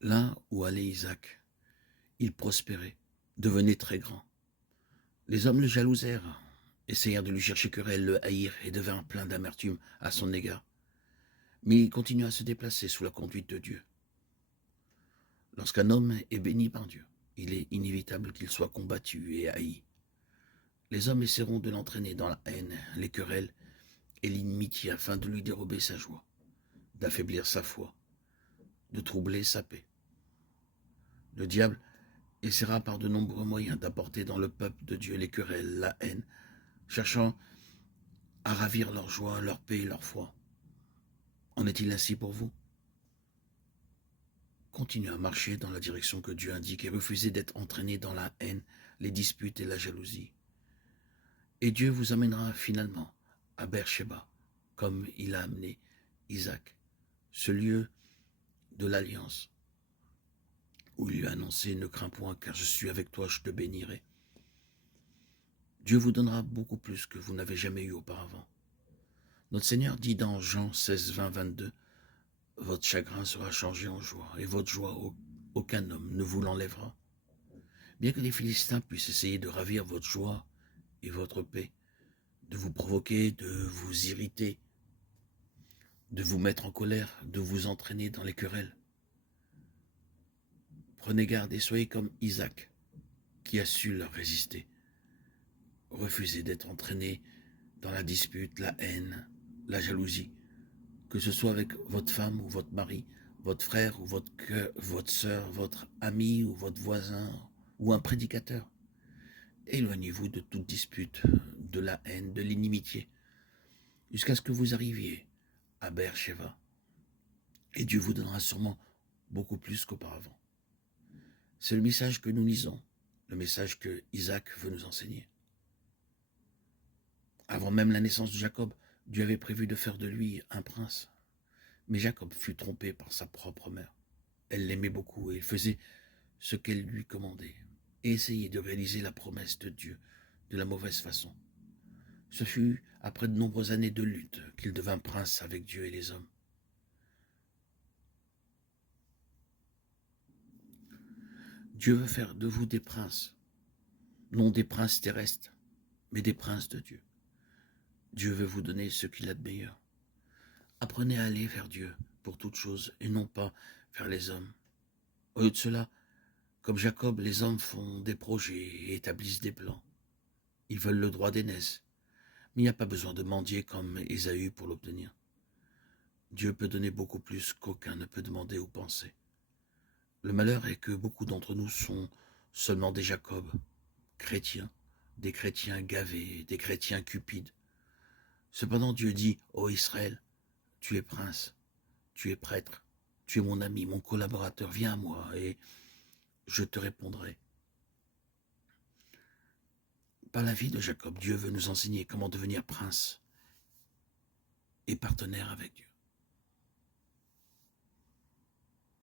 Là où allait Isaac, il prospérait, devenait très grand. Les hommes le jalousèrent, essayèrent de lui chercher querelle, le haïrent et devinrent pleins d'amertume à son égard. Mais il continua à se déplacer sous la conduite de Dieu. Lorsqu'un homme est béni par Dieu, il est inévitable qu'il soit combattu et haï. Les hommes essaieront de l'entraîner dans la haine, les querelles et l'inimitié afin de lui dérober sa joie, d'affaiblir sa foi, de troubler sa paix. Le diable essaiera par de nombreux moyens d'apporter dans le peuple de Dieu les querelles, la haine, cherchant à ravir leur joie, leur paix et leur foi. En est-il ainsi pour vous? Continuez à marcher dans la direction que Dieu indique et refusez d'être entraîné dans la haine, les disputes et la jalousie. Et Dieu vous amènera finalement à Beersheba, comme il a amené Isaac, ce lieu de l'alliance, où il lui a annoncé « Ne crains point, car je suis avec toi, je te bénirai ». Dieu vous donnera beaucoup plus que vous n'avez jamais eu auparavant. Notre Seigneur dit dans Jean 16, 20, 22, « Votre chagrin sera changé en joie, et votre joie, aucun homme ne vous l'enlèvera. » Bien que les Philistins puissent essayer de ravir votre joie et votre paix, de vous provoquer, de vous irriter, de vous mettre en colère, de vous entraîner dans les querelles, prenez garde et soyez comme Isaac, qui a su leur résister. Refusez d'être entraîné dans la dispute, la haine, la jalousie, que ce soit avec votre femme ou votre mari, votre frère ou votre sœur, votre ami ou votre voisin ou un prédicateur. Éloignez-vous de toute dispute, de la haine, de l'inimitié, jusqu'à ce que vous arriviez à Beersheba. Et Dieu vous donnera sûrement beaucoup plus qu'auparavant. C'est le message que nous lisons, le message que Isaac veut nous enseigner. Avant même la naissance de Jacob, Dieu avait prévu de faire de lui un prince. Mais Jacob fut trompé par sa propre mère. Elle l'aimait beaucoup et il faisait ce qu'elle lui commandait et essayait de réaliser la promesse de Dieu de la mauvaise façon. Ce fut après de nombreuses années de lutte qu'il devint prince avec Dieu et les hommes. Dieu veut faire de vous des princes, non des princes terrestres, mais des princes de Dieu. Dieu veut vous donner ce qu'il a de meilleur. Apprenez à aller vers Dieu pour toutes choses et non pas vers les hommes. Au lieu de cela, comme Jacob, les hommes font des projets et établissent des plans. Ils veulent le droit d'aînesse, mais il n'y a pas besoin de mendier comme Ésaü pour l'obtenir. Dieu peut donner beaucoup plus qu'aucun ne peut demander ou penser. Le malheur est que beaucoup d'entre nous sont seulement des Jacob, chrétiens, des chrétiens gavés, des chrétiens cupides. Cependant Dieu dit, ô Israël, tu es prince, tu es prêtre, tu es mon ami, mon collaborateur, viens à moi et je te répondrai. Par la vie de Jacob, Dieu veut nous enseigner comment devenir prince et partenaire avec Dieu.